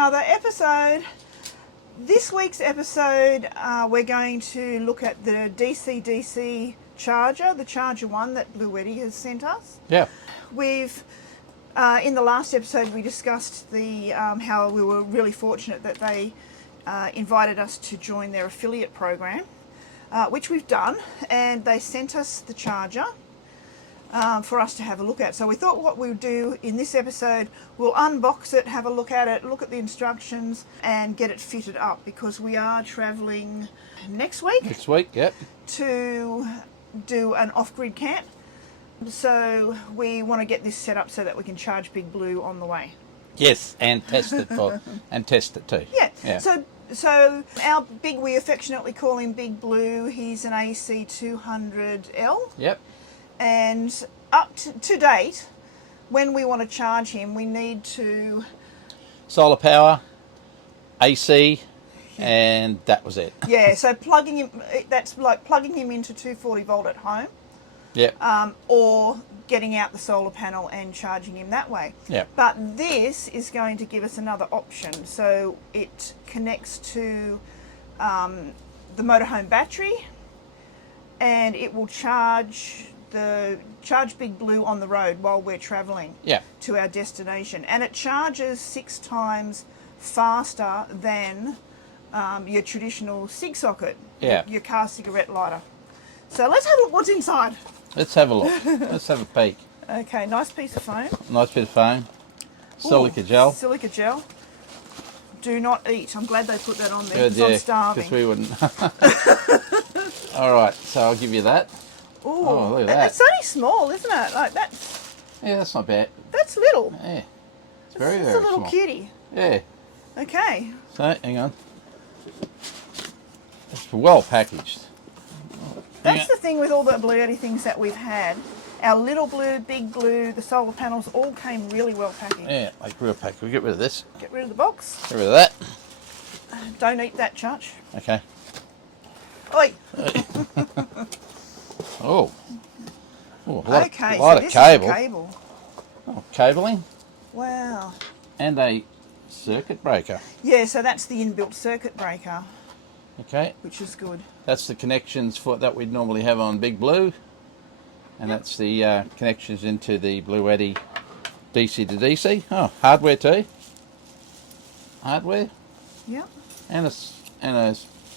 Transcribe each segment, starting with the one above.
another episode. This week's episode, we're going to look at the DC-DC charger, the Charger 1 that Bluetti has sent us. Yeah. We've, in the last episode, we discussed the how we were really fortunate that they invited us to join their affiliate program, which we've done, and they sent us the charger for us to have a look at. So we thought what we would do in this episode, we'll unbox it, have a look at it, look at the instructions, and get it fitted up, because we are travelling next week. Next week, yep. To do an off-grid camp. So we want to get this set up so that we can charge Big Blue on the way. Yes, and test it too. Yeah. So our Big, we affectionately call him Big Blue. He's an AC200L. Yep. And up to date, when we want to charge him, we need to... Solar power, AC, and that was it. Yeah, so plugging him, that's like plugging him into 240 volt at home. Yep. Or getting out the solar panel and charging him that way. Yep. But this is going to give us another option. So it connects to the Motorhome battery, and it will charge Big Blue on the road while we're travelling to our destination. And it charges 6 times faster than your traditional SIG socket, your car cigarette lighter. So let's have a look what's inside. Let's have a look. Let's have a peek. Okay, nice piece of foam. Nice bit of foam. Silica gel. Silica gel. Do not eat. I'm glad they put that on there, Good, because I'm starving. Because we wouldn't. All right, so I'll give you that. Ooh, oh, look at that. It's only small, isn't it? Like that's. Yeah, that's not bad. That's little. Yeah, it's very, very small. It's a little small. cutie. Yeah. Okay. So, hang on. It's well packaged. That's the thing with all the Bluetti things that we've had. Our little Blue, Big Blue, the solar panels all came really well packaged. Yeah, like real packed. We'll get rid of this. Get rid of the box. Get rid of that. Don't eat that, Church. Okay. Oi. Oh. Oh, a lot Okay, of, lot so of this cable. is the cable. Oh, cabling. Wow. And a circuit breaker. Yeah, so that's the inbuilt circuit breaker. Okay. Which is good. That's the connections for that we'd normally have on Big Blue. And that's the connections into the Bluetti DC to DC. Oh, hardware too. Hardware. Yep. And a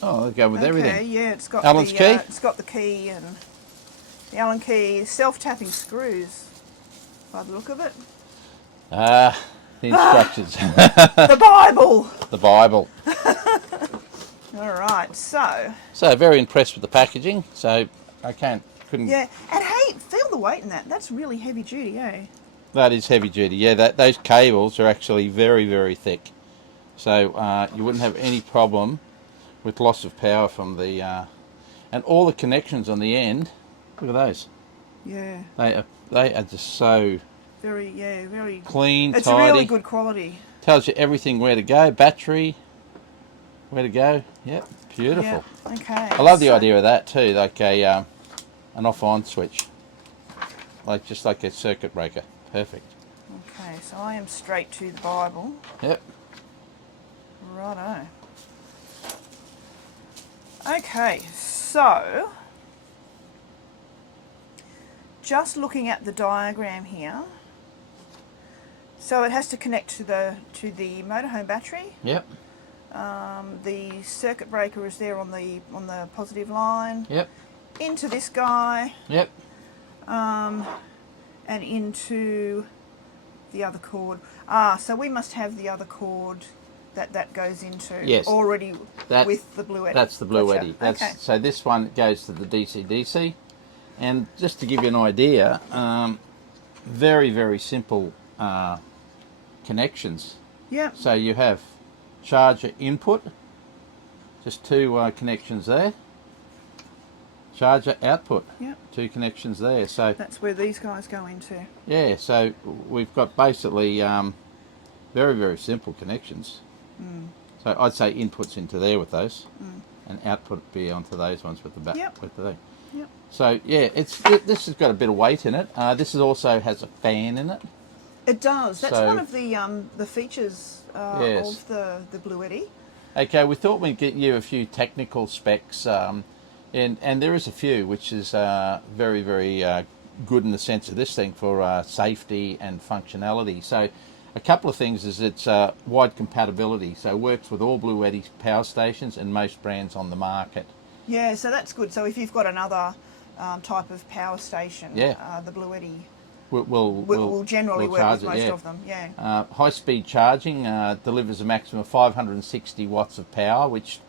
oh, they'll go with everything. Okay, yeah, it's got Allen's the key. It's got the key and the Allen key, self-tapping screws. By the look of it. The instructions. The Bible. The Bible. All right, so very impressed with the packaging. So I couldn't. Yeah, and hey, feel the weight in that. That's really heavy duty, eh? That is heavy duty. Yeah, those cables are actually very, very thick. So you wouldn't have any problem with loss of power from the and all the connections on the end. Look at those. Yeah. They are just so very clean, it's tidy. really good quality. Tells you everything where to go, battery, where to go. Yep, beautiful. Yep. Okay. I love the idea of that too, like an off-on switch, just like a circuit breaker. Perfect. Okay, so I am straight to the Bible. Yep. Righto. Okay, so just looking at the diagram here. So it has to connect to the motorhome battery. Yep. The circuit breaker is there on the positive line. Yep. Into this guy. Yep. And into the other cord. So we must have the other cord that goes into already with the Bluetti. That's the Bluetti. Gotcha. Okay. So this one goes to the DC-DC. And just to give you an idea, very, very simple connections. Yep. So you have charger input, just 2 connections there. Charger output, yep. 2 connections there. So that's where these guys go into. Yeah, so we've got basically very, very simple connections. Mm. So I'd say inputs into there with those, and output be onto those ones with the back. Yep. With the. Yep. So yeah, this has got a bit of weight in it. This also has a fan in it, It does. That's So- one of the features Yes. of the Bluetti. Okay, we thought we'd get you a few technical specs, and there is a few, which is very, very good in the sense of this thing for safety and functionality. So a couple of things is it's wide compatibility, so it works with all Bluetti power stations and most brands on the market. Yeah, so that's good. So if you've got another type of power station, the Bluetti will generally work with most of them. Yeah. High-speed charging delivers a maximum of 560 watts of power, which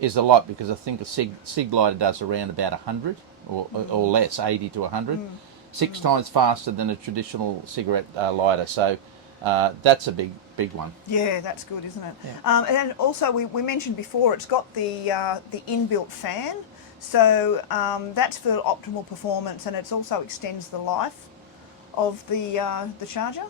is a lot because I think a cig lighter does around about 100 or less, 80 to 100. 6 times faster than a traditional cigarette lighter. So that's a big one. Yeah, that's good, isn't it? Yeah. And then also we mentioned before, it's got the inbuilt fan, so that's for optimal performance, and it also extends the life of the charger.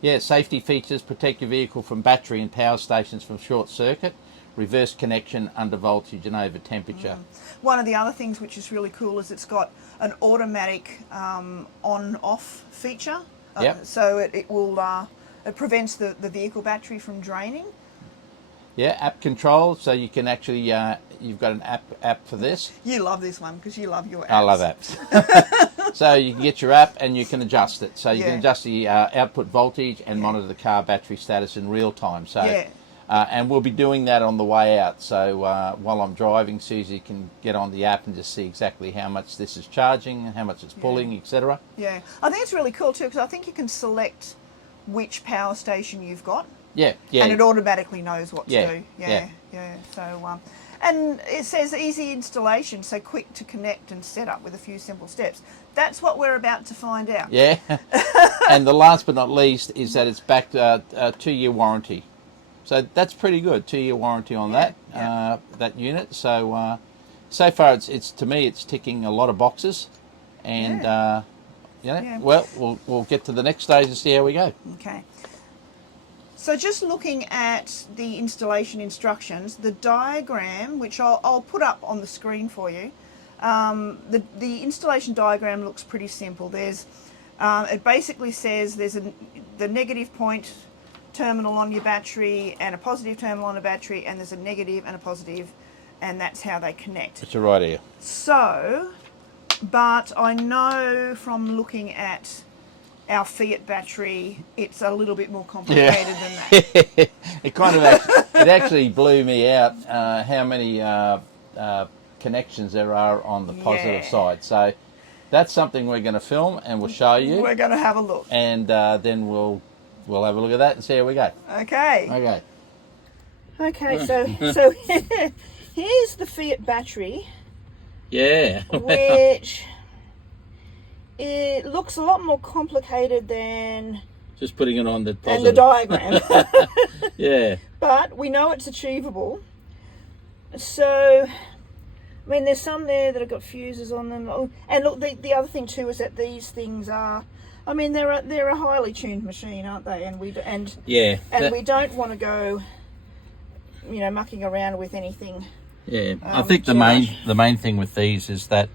Yeah, safety features protect your vehicle from battery and power stations from short circuit, reverse connection under voltage and over temperature. One of the other things which is really cool is it's got an automatic on-off feature. Yep. So it will it prevents the vehicle battery from draining. Yeah, app control, so you can actually you've got an app for this. You love this one because you love your apps. I love apps. So you can get your app and you can adjust it. So you can adjust the output voltage and monitor the car battery status in real time. So and we'll be doing that on the way out. So while I'm driving, Susie can get on the app and just see exactly how much this is charging, how much it's pulling, etc. Yeah, I think it's really cool too because I think you can select which power station you've got. Yeah. And it automatically knows what to do. Yeah. So, and it says easy installation, so quick to connect and set up with a few simple steps. That's what we're about to find out. Yeah. And the last but not least is that it's backed a 2-year warranty. So that's pretty good, 2-year warranty on that unit. So so far it's to me it's ticking a lot of boxes, and well we'll get to the next stage and see how we go. Okay. So just looking at the installation instructions, the diagram, which I'll put up on the screen for you, the installation diagram looks pretty simple. There's it basically says there's the negative point terminal on your battery and a positive terminal on a battery, and there's a negative and a positive, and that's how they connect. It's right here. So, but I know from looking at our Fiat battery, it's a little bit more complicated than that. It kind of it actually blew me out how many connections there are on the positive side. So that's something we're going to film and we'll show you. We're going to have a look, and then we'll have a look at that and see how we go. Okay. Okay. So here's the Fiat battery. Yeah. Which it looks a lot more complicated than just putting it on the positive. And the diagram. Yeah. But we know it's achievable. So, I mean, there's some there that have got fuses on them. Oh, and look, the other thing too is that these things are, I mean, they're a highly tuned machine, aren't they? And we don't want to go, mucking around with anything. Yeah, I think the main thing with these is that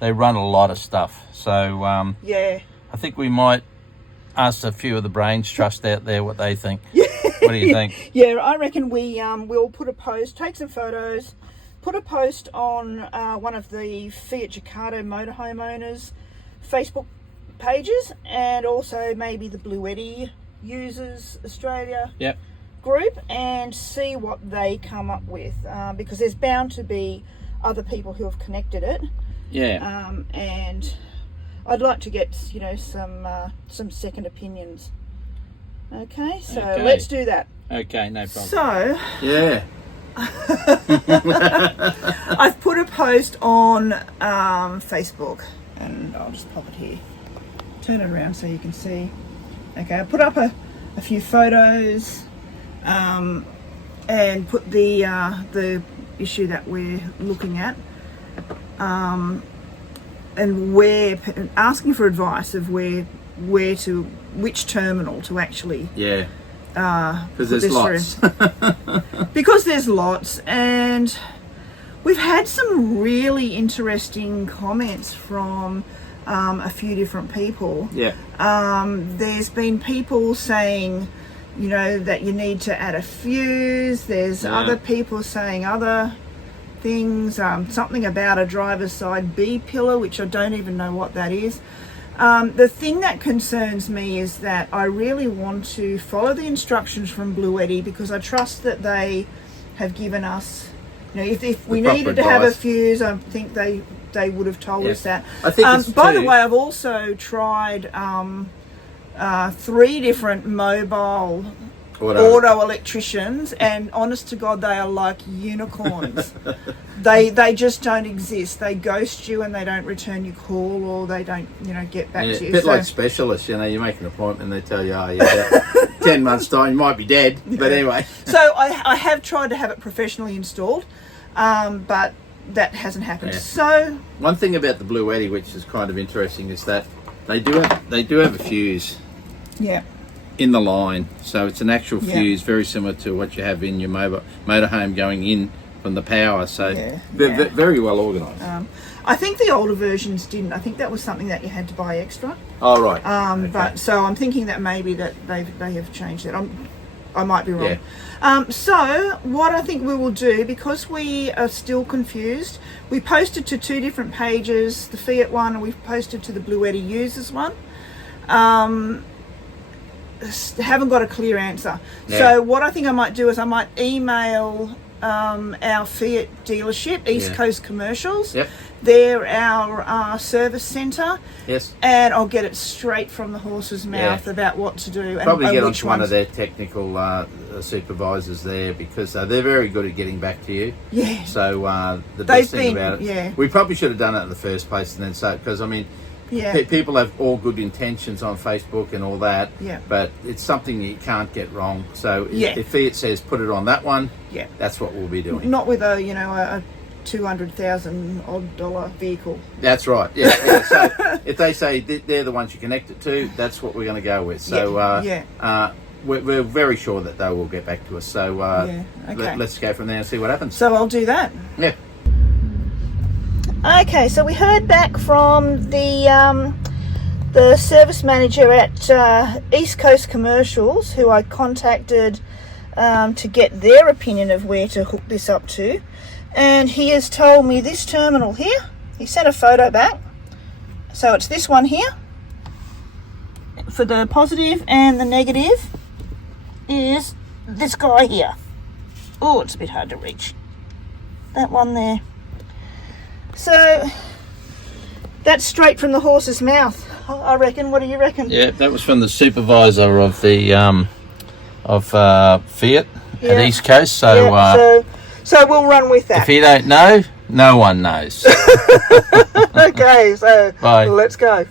they run a lot of stuff. So I think we might ask a few of the brains trust out there what they think. What do you think? Yeah, I reckon we'll put a post, take some photos, put a post on one of the Fiat Jayco Motorhome owners' Facebook pages, and also maybe the Bluetti Users Australia group, and see what they come up with, because there's bound to be other people who have connected it. Yeah. And I'd like to get some second opinions. Okay, so let's do that. Okay, no problem. So yeah. I've put a post on Facebook, and I'll just pop it here. Turn it around so you can see. Okay, I put up a few photos, and put the issue that we're looking at, and asking for advice of which terminal to actually because there's lots. Because there's lots, and we've had some really interesting comments from a few different people. Yeah. There's been people saying, you know, that you need to add a fuse. There's other people saying other things, something about a driver's side B pillar, which I don't even know what that is. The thing that concerns me is that I really want to follow the instructions from Bluetti, because I trust that they have given us, you know, if we needed to have a fuse, I think they would have told us that. I think by the way, I've also tried 3 different mobile auto electricians, and honest to God, they are like unicorns. they just don't exist. They ghost you and they don't return your call, or they don't, you know, get back to you. A bit like specialists, you know, you make an appointment and they tell you, oh, yeah, 10 months time you might be dead. But anyway. So I have tried to have it professionally installed, but that hasn't happened. Yeah. So one thing about the Bluetti, which is kind of interesting, is that they do have a fuse. Yeah. In the line, so it's an actual fuse, very similar to what you have in your motorhome going in from the power. So very well organised. I think the older versions didn't. I think that was something that you had to buy extra. Oh right. Okay. But so I'm thinking that maybe that they have changed that. I might be wrong. Yeah. So what I think we will do, because we are still confused, we posted to 2 different pages, the Fiat one, and we've posted to the Bluetti users one. Haven't got a clear answer. Yeah. So what I think I might do is I might email our Fiat dealership, East Coast Commercials. Yep. They're our service centre. Yes. And I'll get it straight from the horse's mouth about what to do. Probably and get onto one of their technical supervisors there, because they're very good at getting back to you. Yeah. So the best thing about it, we probably should have done it in the first place, and then because I mean, people have all good intentions on Facebook and all that, but it's something you can't get wrong. So if Fiat says put it on that one, that's what we'll be doing. Not with a $200,000 odd vehicle. That's right. Yeah. So if they say they're the ones you connect it to, that's what we're going to go with. So we're very sure that they will get back to us. So let's go from there and see what happens. So I'll do that. Yeah. Okay, so we heard back from the service manager at East Coast Commercials, who I contacted to get their opinion of where to hook this up to, and he has told me this terminal here. He sent a photo back, so it's this one here for the positive, and the negative is this guy here. Oh, it's a bit hard to reach. That one there. So that's straight from the horse's mouth, I reckon. What do you reckon? Yeah, that was from the supervisor of the Fiat at East Coast. So so we'll run with that. If you don't know, no one knows. Okay, so bye. Let's go.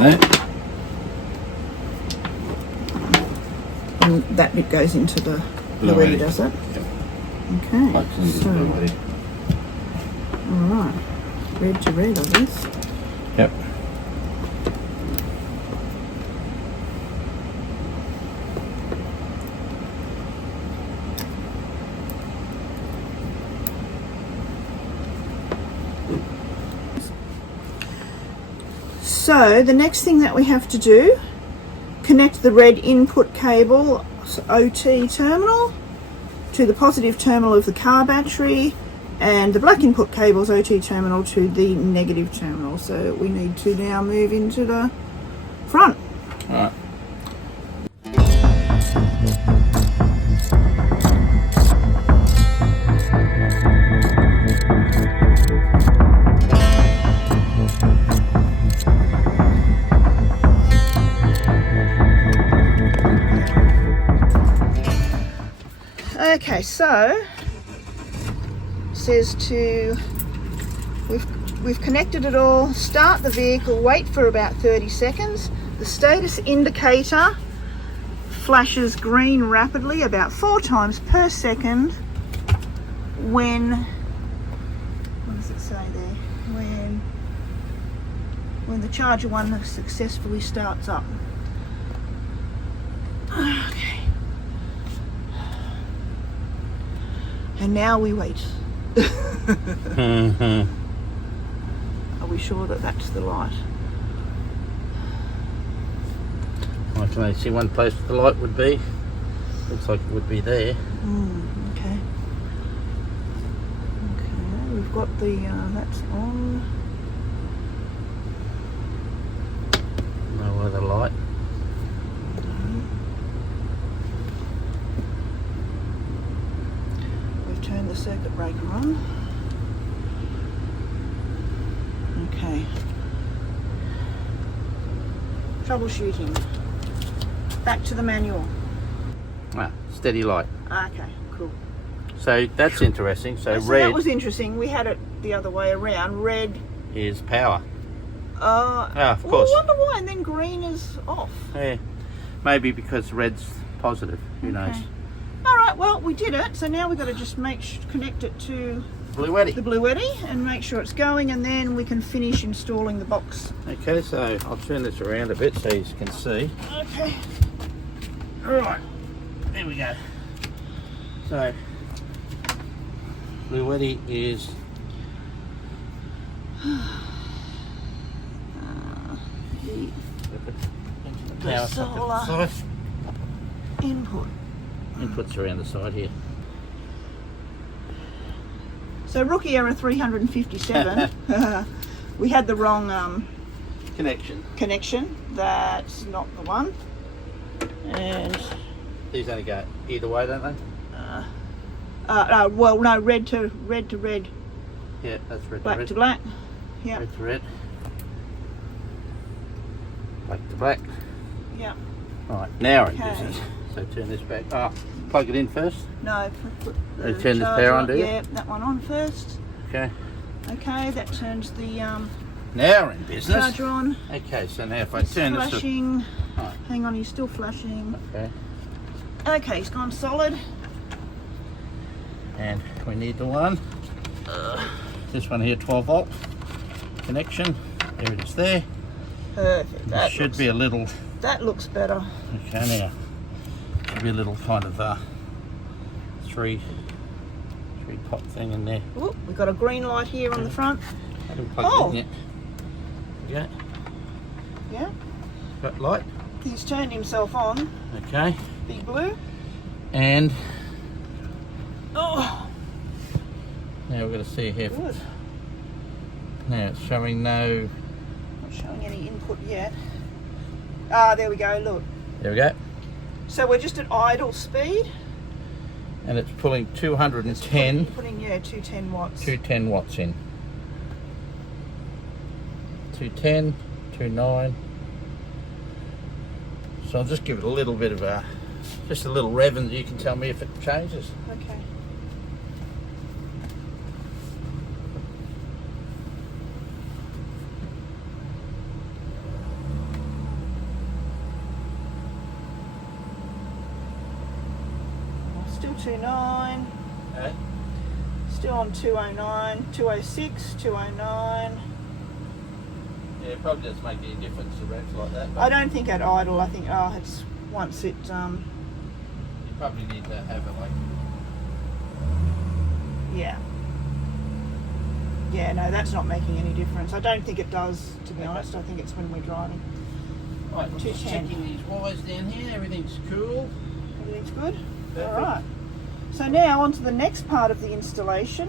there. And that bit goes into the Bluetti, does it? Yep. Okay. Plugs into the So, Bluetti. alright. Red to red, I guess. Yep. So the next thing that we have to do, connect the red input cable OT terminal to the positive terminal of the car battery, and the black input cable's OT terminal to the negative terminal. So we need to now move into the front. All right. Okay, so says to we've connected it all. Start the vehicle. Wait for about 30 seconds. The status indicator flashes green rapidly, about 4 times per second. When what does it say there? When the Charger one successfully starts up. Okay. And now we wait. Mm-hmm. Are we sure that that's the light? I can only see one place the light would be. Looks like it would be there. Okay. Okay, we've got the, that's on. No other light. We've turned the circuit breaker on. Okay. Troubleshooting. Back to the manual. Ah, steady light. Okay, cool. So that's interesting. So So red that was interesting. We had it the other way around. Red. is power. Of Well, course. I wonder why. And then green is off. Yeah. Maybe because red's positive. Who knows? Okay. All right. Well, we did it. So now we've got to just connect it to Bluetti. the Bluetti and make sure it's going, and then we can finish installing the box. Okay, so I'll turn this around a bit so you can see. Okay. Alright, there we go. So, Bluetti is The power solar socket side. input. Inputs around the side here. So rookie error 357. We had the wrong connection. That's not the one. And These only go either way, don't they? well, no, red to red, Yeah, that's red black to red. to black. Yeah. Red to red. Black to black. Yeah. Alright, now in Okay. business. So turn this back. Plug it in first. No, put You the turn this charger power on, do you? Yeah, that one on first. Okay. Okay, that turns the Now we're in business. charger on. Okay, so now if I It's turn this to... flashing. Right. Hang on, he's still flashing. Okay. Okay, he's gone solid. And we need the one. This one here, 12 volt connection. There it is there. Perfect. There should be a little... That looks better. Okay, now. Should be a little kind of three pot thing in there. Ooh, we've got a green light here on the front. I haven't plugged it in yet. Yeah. Yeah. Got light. He's turned himself on. Okay. Big blue. And Oh, now we're going to see here. good. Now it's showing no... Not showing any input yet. Ah, there we go, look. There we go. So we're just at idle speed. And it's pulling 210. Putting, yeah, 210 watts. 210 watts in. 210, 29. So I'll just give it a little bit of just a little rev, and you can tell me if it changes. Okay. 229. Okay. Still on 209, 206, 209. Yeah, it probably doesn't make any difference to revs like that. I don't think at idle. I think it's once it. You probably need to have it like. Yeah. Yeah, no, that's not making any difference. I don't think it does, to be honest. I think it's when we're driving. Right, we're just 210. checking these wires down here. Everything's cool. Everything's good? Perfect. All right. So now on to the next part of the installation.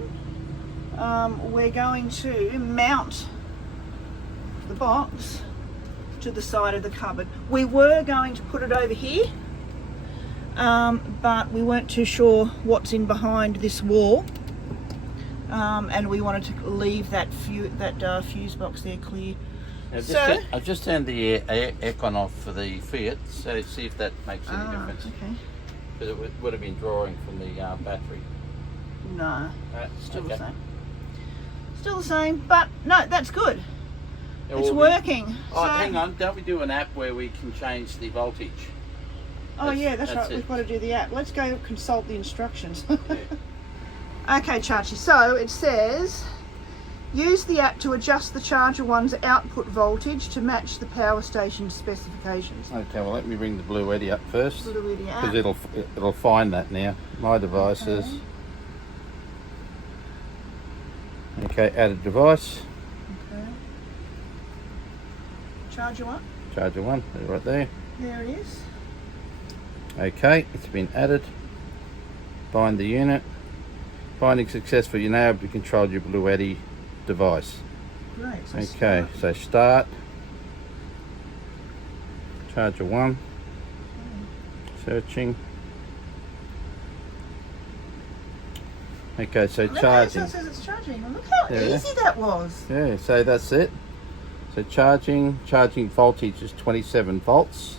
We're going to mount the box to the side of the cupboard. We were going to put it over here, but we weren't too sure what's in behind this wall, and we wanted to leave that fuse box there clear. I've just turned the aircon off for the Fiat, so see if that makes any difference. Okay. Because it would have been drawing from the battery. No, still okay. the same. Still the same, but no, that's good. It It's will working. Oh, So- hang on, don't we do an app where we can change the voltage? Oh yeah, that's right. it. We've got to do the app. Let's go consult the instructions. Yeah. Okay, Chachi. So it says, use the app to adjust the Charger One's output voltage to match the power station specifications. Okay, well let me bring the Bluetti up first, Bluetti app. because it'll find that now. My devices. Okay, add a device. Okay. Charger One. Charger one, right there. There it is. Okay, it's been added. Bind the unit. Binding successful. You now have to control your Bluetti device. Great. So Okay, so start. Charger one. Searching. Okay, so Look, charging. it says it's charging. Look how Yeah. easy that was. Yeah, so that's it. So charging voltage is 27 volts.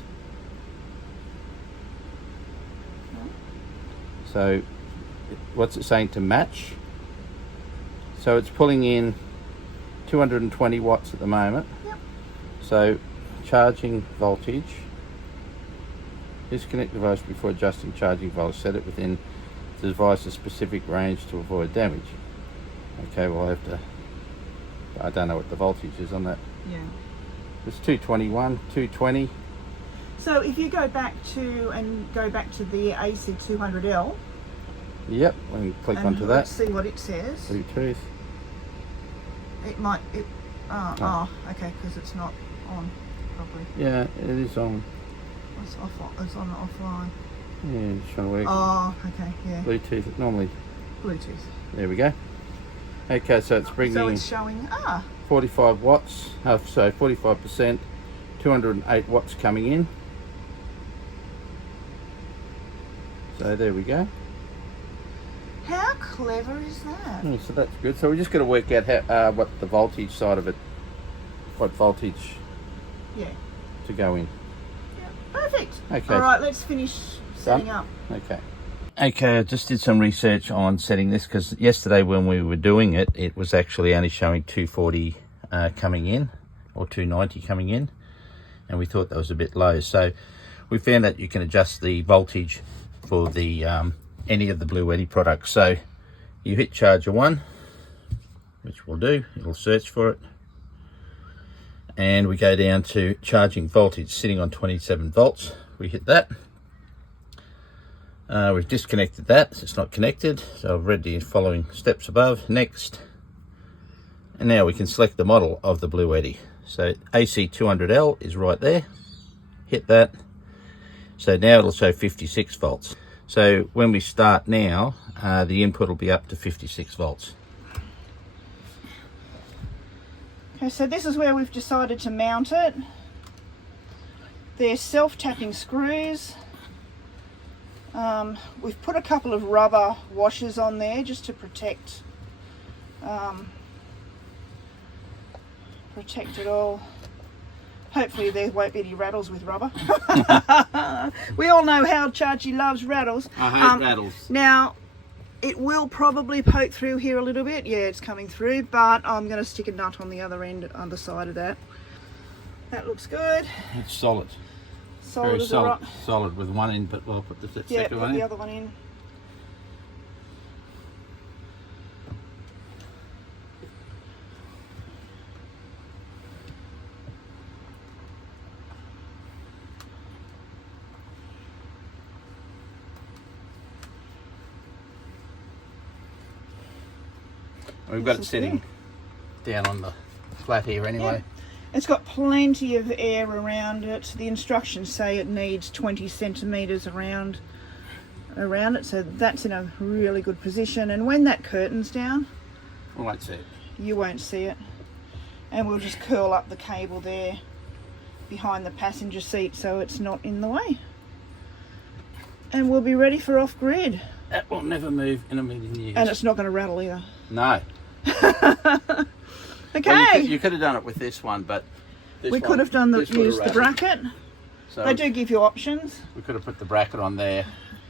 So what's it saying to match? So it's pulling in 220 watts at the moment. Yep. So charging voltage. Disconnect device before adjusting charging voltage. Set it within the device's specific range to avoid damage. Okay, well I have to, I don't know what the voltage is on that. Yeah. It's 221, 220. So if you go back to the AC200L, Yep, we can click and onto that. let's see what it says. Bluetooth. It might. Okay, because it's not on properly. Yeah, it is on. It's off. It's on offline. Yeah, it's trying to work. Oh, okay, yeah. Bluetooth, normally. Bluetooth. There we go. Okay, so it's bringing So it's showing. 45 watts. So 45%, 208 watts coming in. So there we go. How clever is that? Oh, so that's good. So we just got to work out how, what the voltage side of it, what voltage Yeah. to go in. Yeah. Perfect. Okay. All right, let's finish setting up. Okay. Okay, I just did some research on setting this because yesterday when we were doing it, it was actually only showing 240 coming in or 290 coming in, and we thought that was a bit low. So we found that you can adjust the voltage for the any of the Bluetti products. So you hit Charger 1, which we'll do. It'll search for it, and we go down to charging voltage sitting on 27 volts. We hit that. We've disconnected that, so it's not connected. So I've read the following steps above. Next, and now we can select the model of the Bluetti. So AC200L is right there. Hit that. So now it'll show 56 volts. So when we start now, the input will be up to 56 volts. Okay, so this is where we've decided to mount it. They're self-tapping screws. We've put a couple of rubber washers on there just to protect it all. Hopefully there won't be any rattles with rubber. We all know how Chachi loves rattles. I hate rattles. Now, it will probably poke through here a little bit. Yeah, it's coming through, but I'm going to stick a nut on the other end, on the side of that. That looks good. It's solid. Solid Very as a rock. solid with one end, but we'll put the Yeah, second put one the in. other one in. We've got it sitting down on the flat here anyway. It's got plenty of air around it. The instructions say it needs 20 centimetres around it, so that's in a really good position. And when that curtain's down, I won't see it. You won't see it. And we'll just curl up the cable there behind the passenger seat so it's not in the way. And we'll be ready for off-grid. That will never move in a million years. And it's not going to rattle either. No. Okay. Well, you could have done it with this one, but we could have done used the bracket. So they do give you options. We could have put the bracket on there.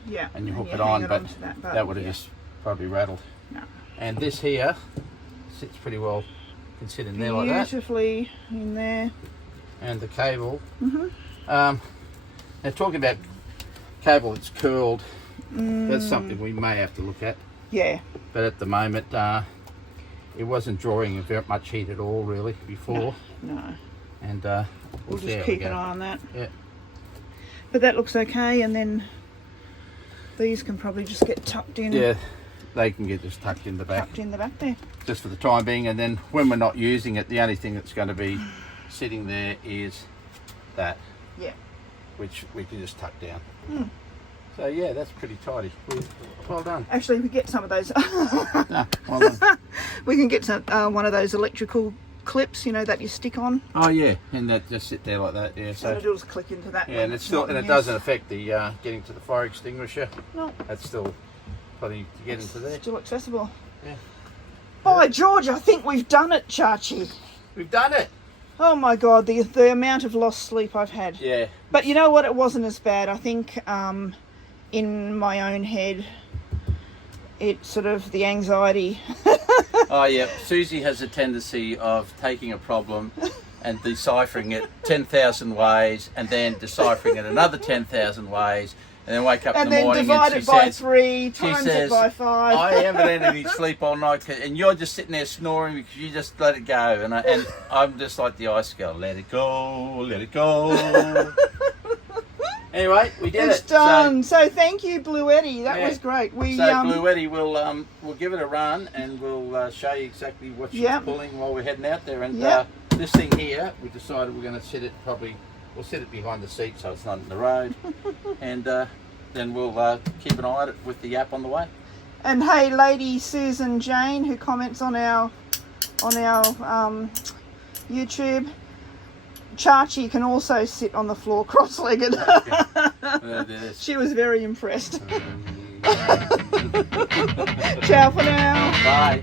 Yeah. And you hook it on, but that would have just probably rattled. No. And this here sits pretty well, can sit in there like that. Beautifully in there. And the cable. Now talking about cable that's curled, that's something we may have to look at. Yeah. But at the moment, it wasn't drawing very much heat at all really before. No. And we'll just keep an eye on that. Yeah. But that looks okay, and then these can probably just get tucked in. Yeah, they can get just tucked in the back. Tucked in the back there. Just for the time being, and then when we're not using it, the only thing that's going to be sitting there is that. Yeah. Which we can just tuck down. So yeah, that's pretty tidy. Well done. Actually, we get some of those. No, well done. We can get some, one of those electrical clips, you know, that you stick on. Oh yeah, and that just sit there like that. Yeah. So it'll just click into that. Yeah, and it's still, and it doesn't affect the getting to the fire extinguisher. No. That's still plenty to get into there. Still accessible. Yeah. By George, I think we've done it, Chachi. We've done it. Oh my God, the amount of lost sleep I've had. Yeah. But you know what? It wasn't as bad. I think in my own head, it sort of, the anxiety. Oh yeah, Susie has a tendency of taking a problem and deciphering it 10,000 ways, and then deciphering it another 10,000 ways, and then wake up in the morning divide and it by 3, times says, it by 5. I haven't had any sleep all night, and you're just sitting there snoring because you just let it go, and I'm just like the ice girl, let it go, let it go. Anyway, we did it's it. done. So thank you, Bluetti. That was great. Bluetti, we'll give it a run, and we'll show you exactly what she's pulling while we're heading out there. And this thing here, we decided we're going to sit it we'll sit it behind the seat so it's not in the road, and then we'll keep an eye on it with the app on the way. And hey, Lady Susan Jane, who comments on our YouTube. Chachi can also sit on the floor cross-legged. She was very impressed. Ciao for now. Bye.